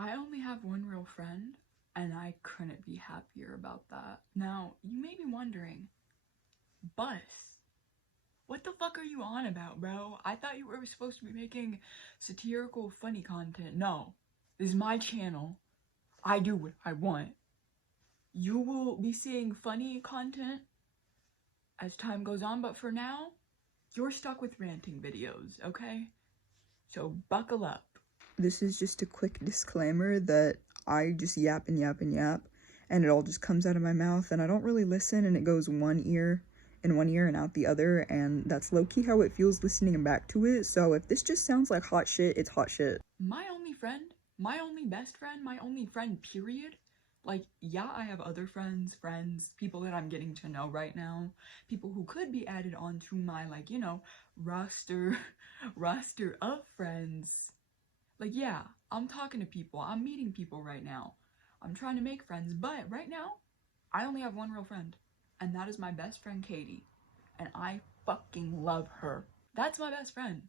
I only have one real friend, and I couldn't be happier about that. Now, you may be wondering, Bus, what the fuck are you on about, bro? I thought you were supposed to be making satirical, funny content. No, this is my channel. I do what I want. You will be seeing funny content as time goes on, but for now, you're stuck with ranting videos, okay? So buckle up. This is just a quick disclaimer that I just yap and yap and yap, and it all just comes out of my mouth, and I don't really listen, and it goes in one ear and out the other, and that's low-key how it feels listening back to it. So if this just sounds like hot shit, it's hot shit. My only friend, my only best friend, my only friend, period. Like, yeah, I have other friends, people that I'm getting to know right now, people who could be added onto my, like, you know, roster of friends. Like, yeah, I'm talking to people, I'm meeting people right now, I'm trying to make friends, but right now, I only have one real friend, and that is my best friend, Katie, and I fucking love her. That's my best friend.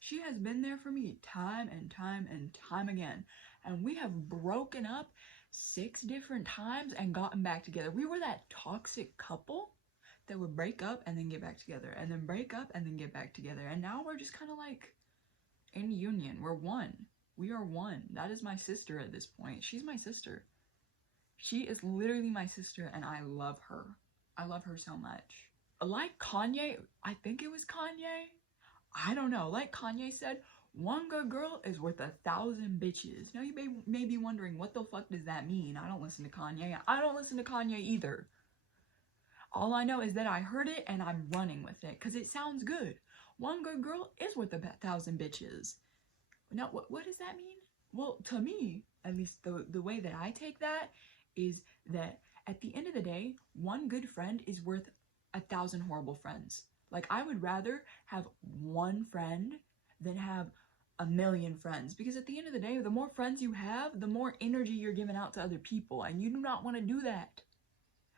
She has been there for me time and time and time again, and we have broken up 6 different times and gotten back together. We were that toxic couple that would break up and then get back together, and then break up and then get back together, and now we're just kind of like in union. We're one. We are one. That is my sister at this point. She's my sister. She is literally my sister, and I love her. I love her so much. Like Kanye, I think it was Kanye, I don't know, like Kanye said, one good girl is worth 1,000 bitches. Now you may be wondering, what the fuck does that mean? I don't listen to Kanye. I don't listen to Kanye either. All I know is that I heard it and I'm running with it because it sounds good. One good girl is worth 1,000 bitches. Now, what does that mean? Well, to me, at least the way that I take that is that at the end of the day, one good friend is worth 1,000 horrible friends. Like, I would rather have one friend than have 1,000,000 friends, because at the end of the day, the more friends you have, the more energy you're giving out to other people, and you do not want to do that.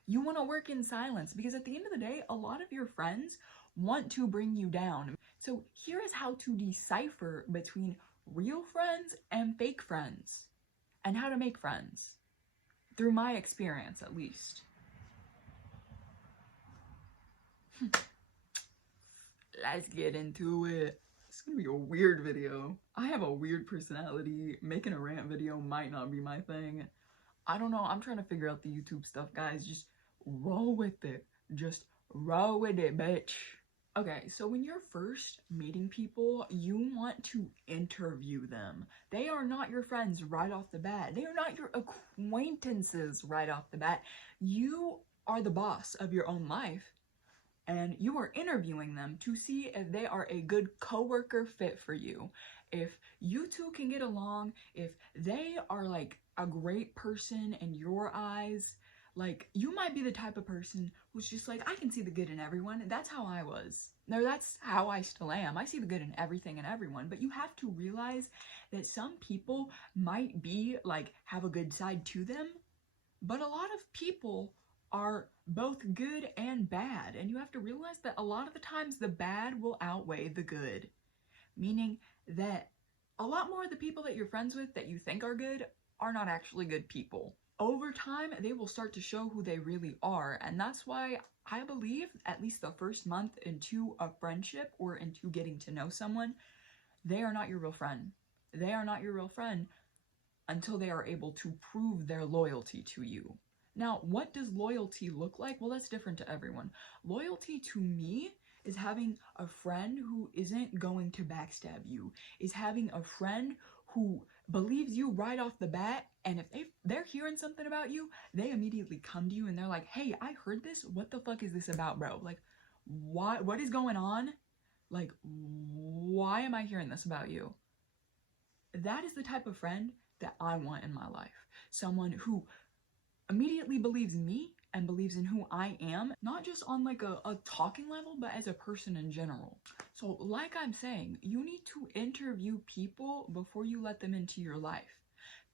You want to work in silence, because at the end of the day, a lot of your friends want to bring you down. So here is how to decipher between real friends and fake friends, and how to make friends, through my experience at least. Let's get into it. It's gonna be a weird video. I have a weird personality. Making a rant video might not be my thing. I don't know, I'm trying to figure out the YouTube stuff, guys. Just roll with it. Just roll with it, bitch. Okay, so when you're first meeting people, you want to interview them. They are not your friends right off the bat. They are not your acquaintances right off the bat. You are the boss of your own life, and you are interviewing them to see if they are a good coworker fit for you. If you two can get along, if they are like a great person in your eyes, like, you might be the type of person who's just like, I can see the good in everyone. That's how I was. No, that's how I still am. I see the good in everything and everyone. But you have to realize that some people might be like, have a good side to them, but a lot of people are both good and bad. And you have to realize that a lot of the times the bad will outweigh the good. Meaning that a lot more of the people that you're friends with that you think are good are not actually good people. Over time, they will start to show who they really are, and that's why I believe at least the first month into a friendship or into getting to know someone, they are not your real friend. They are not your real friend until they are able to prove their loyalty to you. Now, what does loyalty look like? Well, that's different to everyone. Loyalty to me is having a friend who isn't going to backstab you, is having a friend who believes you right off the bat, and if they're hearing something about you, they immediately come to you and they're like, hey, I heard this, what the fuck is this about, bro? Like, what is going on? Like, why am I hearing this about you? That is the type of friend that I want in my life. Someone who immediately believes me and believes in who I am, not just on like a talking level, but as a person in general. So like I'm saying, you need to interview people before you let them into your life,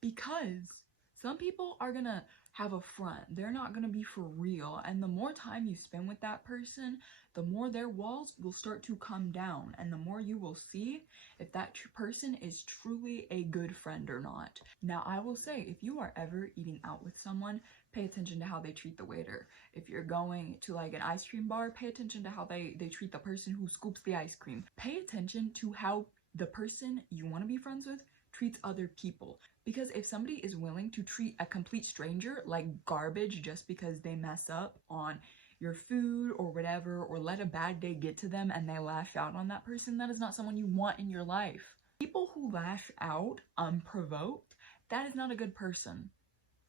because Some people are gonna have a front. They're not gonna be for real. And the more time you spend with that person, the more their walls will start to come down. And the more you will see if that person is truly a good friend or not. Now, I will say, if you are ever eating out with someone, pay attention to how they treat the waiter. If you're going to like an ice cream bar, pay attention to how they treat the person who scoops the ice cream. Pay attention to how the person you want to be friends with treats other people. Because if somebody is willing to treat a complete stranger like garbage just because they mess up on your food or whatever, or let a bad day get to them and they lash out on that person, that is not someone you want in your life. People who lash out unprovoked, that is not a good person.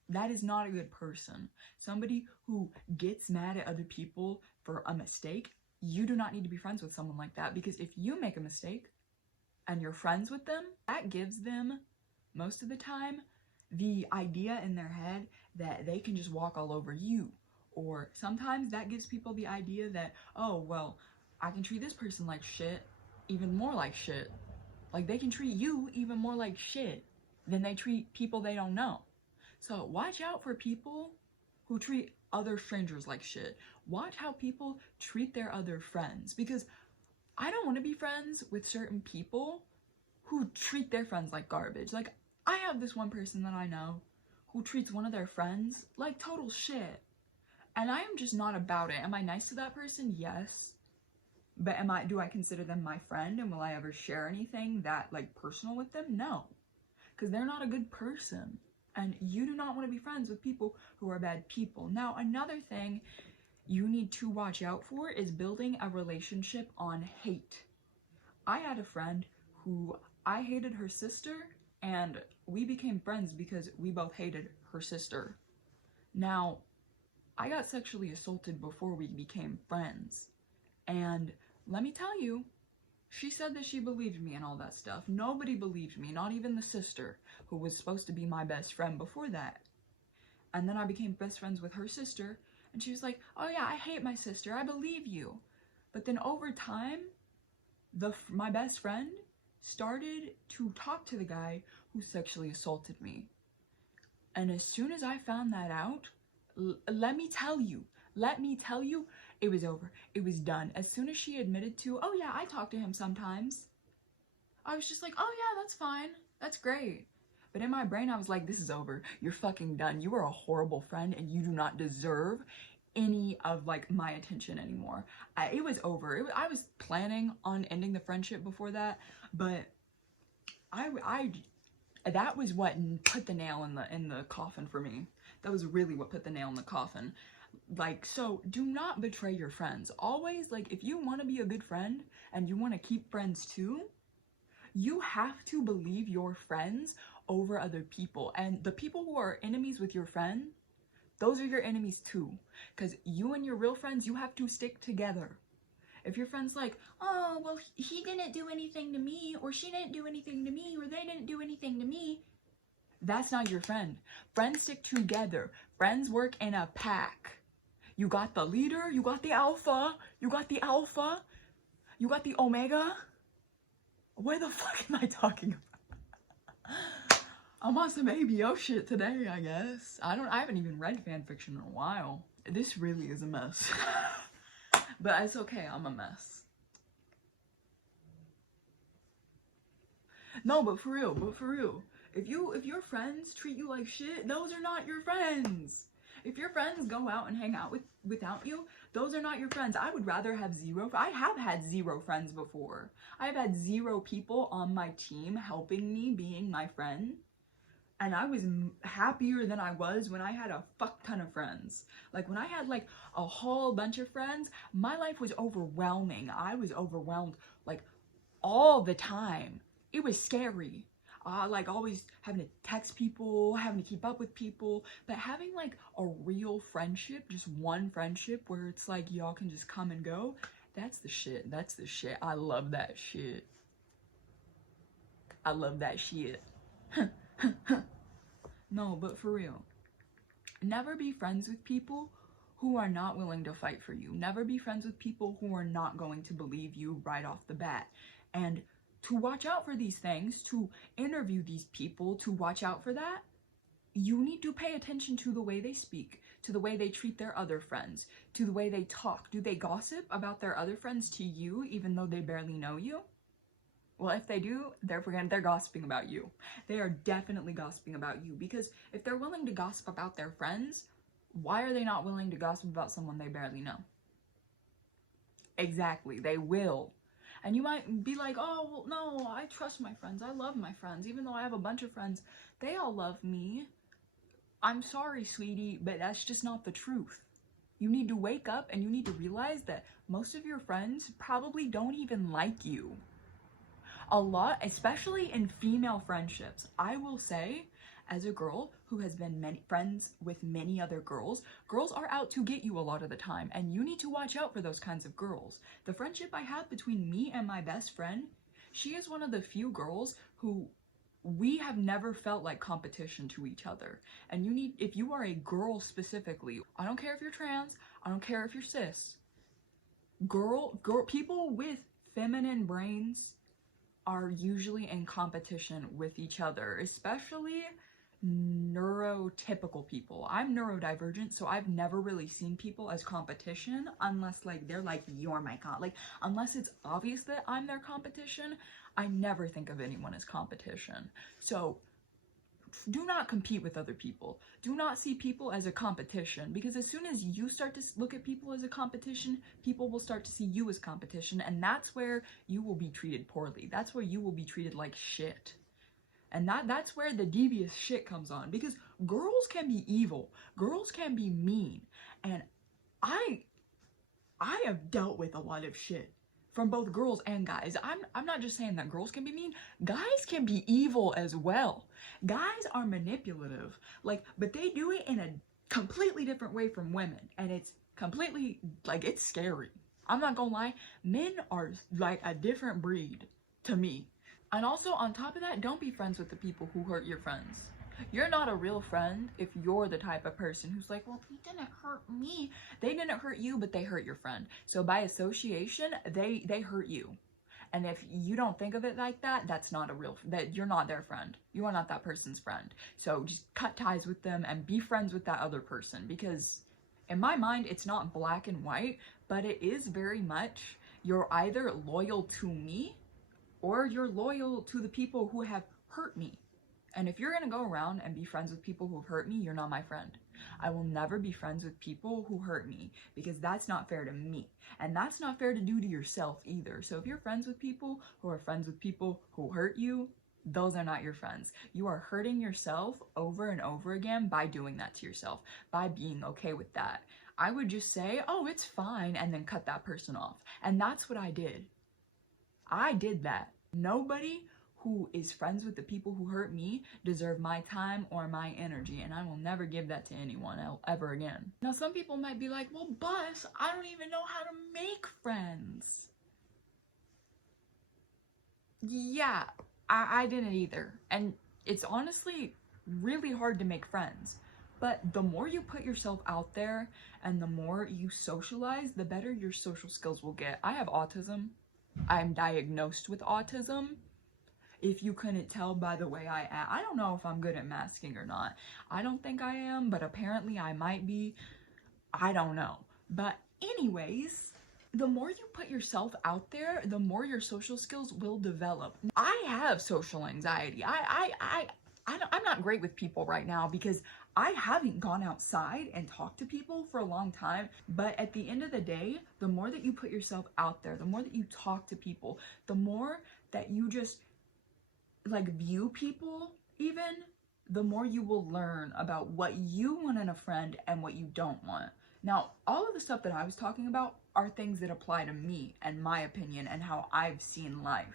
That is not a good person. Somebody who gets mad at other people for a mistake, you do not need to be friends with someone like that, because if you make a mistake and you're friends with them, that gives them, most of the time, the idea in their head that they can just walk all over you. Or sometimes that gives people the idea that, oh, well, I can treat this person like shit, even more like shit. Like, they can treat you even more like shit than they treat people they don't know. So watch out for people who treat other strangers like shit. Watch how people treat their other friends, because I don't want to be friends with certain people who treat their friends like garbage. Like, I have this one person that I know who treats one of their friends like total shit. And I am just not about it. Am I nice to that person? Yes. But do I consider them my friend, and will I ever share anything that like personal with them? No. Because they're not a good person. And you do not want to be friends with people who are bad people. Now, another thing you need to watch out for is building a relationship on hate. I had a friend who I hated her sister, and we became friends because we both hated her sister. Now, I got sexually assaulted before we became friends. And let me tell you, she said that she believed me and all that stuff. Nobody believed me, not even the sister, who was supposed to be my best friend before that. And then I became best friends with her sister, and she was like, oh yeah, I hate my sister, I believe you. But then over time, my best friend started to talk to the guy who sexually assaulted me. And as soon as I found that out, let me tell you, it was over. It was done. As soon as she admitted to, oh yeah, I talk to him sometimes, I was just like, oh yeah, that's fine. That's great. But in my brain, I was like, this is over. You're fucking done. You are a horrible friend, and you do not deserve any of like my attention anymore. It was over. I was planning on ending the friendship before that, but that was what put the nail in the coffin for me. That was really what put the nail in the coffin. Like, so do not betray your friends. Always, like, if you want to be a good friend and you want to keep friends too, you have to believe your friends over other people. And the people who are enemies with your friend, those are your enemies too. Because you and your real friends, you have to stick together. If your friend's like, oh, well, he didn't do anything to me, or she didn't do anything to me, or they didn't do anything to me, that's not your friend. Friends stick together. Friends work in a pack. You got the leader, you got the alpha, you got the alpha, you got the omega. What the fuck am I talking about? I'm on some ABO shit today, I guess. I haven't even read fanfiction in a while. This really is a mess. But it's okay, I'm a mess. No, but for real. If your friends treat you like shit, those are not your friends. If your friends go out and hang out without you, those are not your friends. I would rather have I have had 0 friends before. I've had 0 people on my team helping me, being my friend. And I was happier than I was when I had a fuck ton of friends. Like, when I had like a whole bunch of friends, my life was overwhelming. I was overwhelmed like all the time. It was scary. Like, always having to text people, having to keep up with people, but having like a real friendship, just one friendship where it's like y'all can just come and go, that's the shit. That's the shit. I love that shit. I love that shit. No, but for real, never be friends with people who are not willing to fight for you. Never be friends with people who are not going to believe you right off the bat. And to watch out for these things, to interview these people, to watch out for that, you need to pay attention to the way they speak, to the way they treat their other friends, to the way they talk. Do they gossip about their other friends to you even though they barely know you? Well, if they do, they're gossiping about you. They are definitely gossiping about you, because if they're willing to gossip about their friends, why are they not willing to gossip about someone they barely know? Exactly, they will. And you might be like, oh, well, no, I trust my friends. I love my friends. Even though I have a bunch of friends, they all love me. I'm sorry, sweetie, but that's just not the truth. You need to wake up and you need to realize that most of your friends probably don't even like you. A lot, especially in female friendships, I will say, as a girl who has been friends with many other girls, girls are out to get you a lot of the time, and you need to watch out for those kinds of girls. The friendship I have between me and my best friend, she is one of the few girls who we have never felt like competition to each other. And you need, if you are a girl specifically, I don't care if you're trans, I don't care if you're cis, people with feminine brains are usually in competition with each other, especially neurotypical people. I'm neurodivergent, so I've never really seen people as competition unless like they're like, you're my unless it's obvious that I'm their competition. I never think of anyone as competition. So do not compete with other people. Do not see people as a competition, because as soon as you start to look at people as a competition, people will start to see you as competition, and that's where you will be treated poorly. That's where you will be treated like shit. And that's where the devious shit comes on, because girls can be evil. Girls can be mean. And I have dealt with a lot of shit from both girls and guys. I'm not just saying that girls can be mean. Guys can be evil as well. Guys are manipulative, but they do it in a completely different way from women, and it's completely, it's scary. I'm not gonna lie, men are like a different breed to me. And also, on top of that, don't be friends with the people who hurt your friends. You're not a real friend if you're the type of person who's like, well, he didn't hurt me. They didn't hurt you, but they hurt your friend. So by association, they hurt you. And if you don't think of it like that, that you're not their friend. You are not that person's friend. So just cut ties with them and be friends with that other person, because in my mind, it's not black and white, but it is very much, you're either loyal to me or you're loyal to the people who have hurt me. And if you're gonna go around and be friends with people who have hurt me, you're not my friend. I will never be friends with people who hurt me, because that's not fair to me. And that's not fair to do to yourself either. So if you're friends with people who are friends with people who hurt you, those are not your friends. You are hurting yourself over and over again by doing that to yourself, by being okay with that. I would just say, oh, it's fine, and then cut that person off. And that's what I did. I did that. Nobody who is friends with the people who hurt me deserve my time or my energy, and I will never give that to anyone ever again. Now, some people might be like, well, Bus, I don't even know how to make friends. Yeah, I didn't either. And it's honestly really hard to make friends. But the more you put yourself out there and the more you socialize, the better your social skills will get. I have autism. I'm diagnosed with autism. If you couldn't tell by the way I act, I don't know if I'm good at masking or not. I don't think I am, but apparently I might be. I don't know. But anyways, the more you put yourself out there, the more your social skills will develop. I have social anxiety. I'm not great with people right now because I haven't gone outside and talked to people for a long time. But at the end of the day, the more that you put yourself out there, the more that you talk to people, the more that you just view people even, the more you will learn about what you want in a friend and what you don't want. Now, all of the stuff that I was talking about are things that apply to me and my opinion and how I've seen life.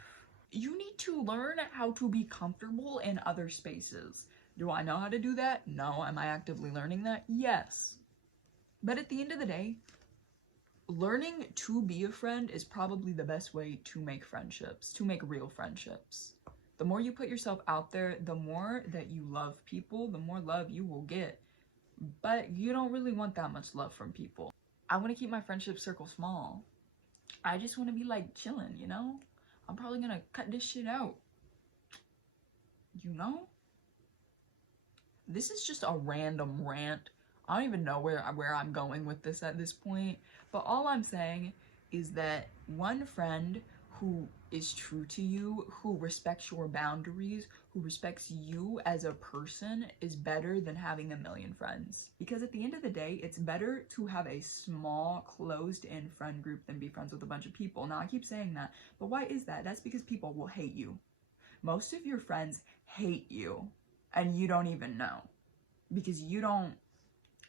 You need to learn how to be comfortable in other spaces. Do I know how to do that? No. Am I actively learning that? Yes. But at the end of the day, learning to be a friend is probably the best way to make friendships, to make real friendships. The more you put yourself out there, the more that you love people, the more love you will get. But you don't really want that much love from people. I want to keep my friendship circle small. I just want to be chilling, you know? I'm probably gonna cut this shit out. You know? this is just a random rant. I don't even know where I'm going with this at this point, but all I'm saying is that one friend who is true to you, who respects your boundaries, who respects you as a person is better than having a million friends. Because at the end of the day, it's better to have a small, closed-in friend group than be friends with a bunch of people. Now, I keep saying that, but why is that? That's because people will hate you. Most of your friends hate you, and you don't even know. Because you don't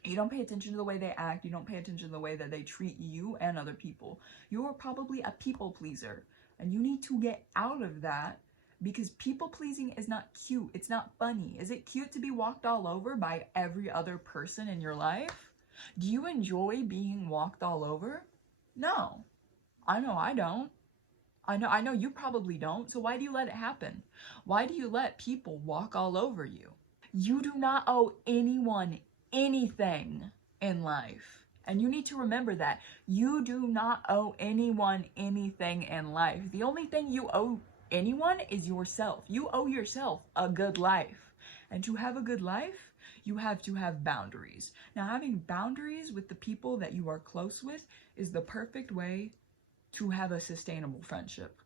pay attention to the way they act, you don't pay attention to the way that they treat you and other people. You're probably a people pleaser, and you need to get out of that, because people pleasing is not cute, it's not funny. Is it cute to be walked all over by every other person in your life? Do you enjoy being walked all over? No. I know I don't. I know you probably don't, so why do you let it happen? Why do you let people walk all over you? You do not owe anyone anything in life. And you need to remember that. You do not owe anyone anything in life. The only thing you owe anyone is yourself. You owe yourself a good life. And to have a good life, you have to have boundaries. Now, having boundaries with the people that you are close with is the perfect way to have a sustainable friendship.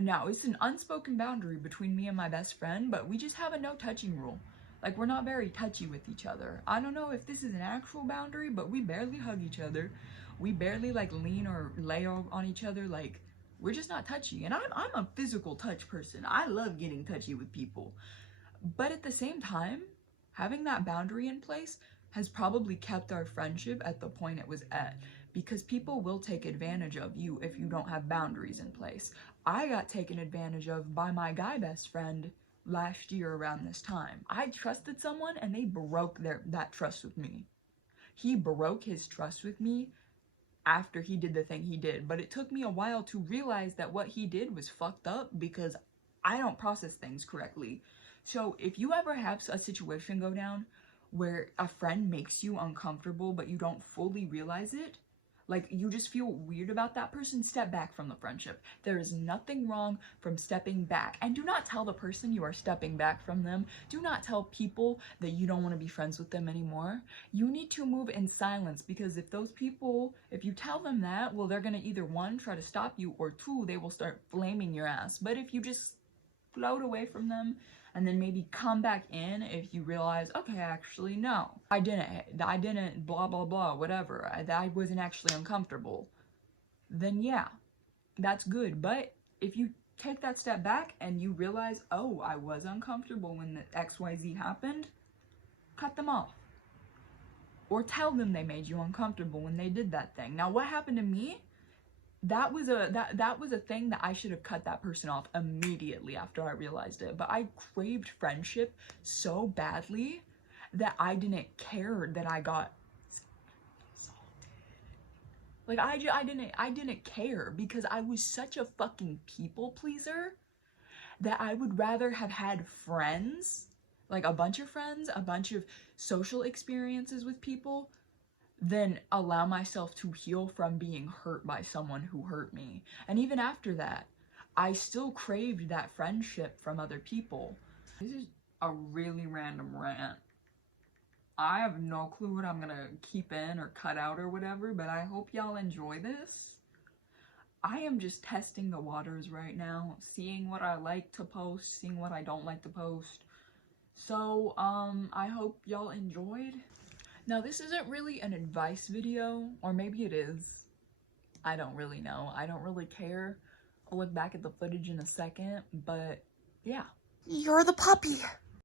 Now, it's an unspoken boundary between me and my best friend, but we just have a no touching rule. Like, we're not very touchy with each other. I don't know if this is an actual boundary, but we barely hug each other. We barely, like, lean or lay on each other. Like, we're just not touchy. And I'm a physical touch person. I love getting touchy with people. But at the same time, having that boundary in place has probably kept our friendship at the point it was at. Because people will take advantage of you if you don't have boundaries in place. I got taken advantage of by my guy best friend last year around this time. I trusted someone and they broke that trust with me. He broke his trust with me after he did the thing he did, but it took me a while to realize that what he did was fucked up because I don't process things correctly. So if you ever have a situation go down where a friend makes you uncomfortable but you don't fully realize it, like you just feel weird about that person, step back from the friendship. There is nothing wrong from stepping back. And do not tell the person you are stepping back from them. Do not tell people that you don't want to be friends with them anymore. You need to move in silence, because if those people, if you tell them that, well, they're going to either one, try to stop you, or two, they will start flaming your ass. But if you just float away from them and then maybe come back in if you realize, okay, actually, no, I didn't, blah, blah, blah, whatever, I wasn't actually uncomfortable, then yeah, that's good. But if you take that step back and you realize, oh, I was uncomfortable when the XYZ happened, cut them off. Or tell them they made you uncomfortable when they did that thing. Now, what happened to me? That was a thing that I should have cut that person off immediately after I realized it. But I craved friendship so badly that I didn't care that I got assaulted. Like I didn't care, because I was such a fucking people pleaser that I would rather have had friends, like a bunch of friends, a bunch of social experiences with people, then allow myself to heal from being hurt by someone who hurt me. And even after that, I still craved that friendship from other people. This is a really random rant. I have no clue what I'm gonna keep in or cut out or whatever, but I hope y'all enjoy this. I am just testing the waters right now, seeing what I like to post, seeing what I don't like to post. So, I hope y'all enjoyed. Now, this isn't really an advice video, or maybe it is. I don't really know. I don't really care. I'll look back at the footage in a second, but yeah. You're the puppy.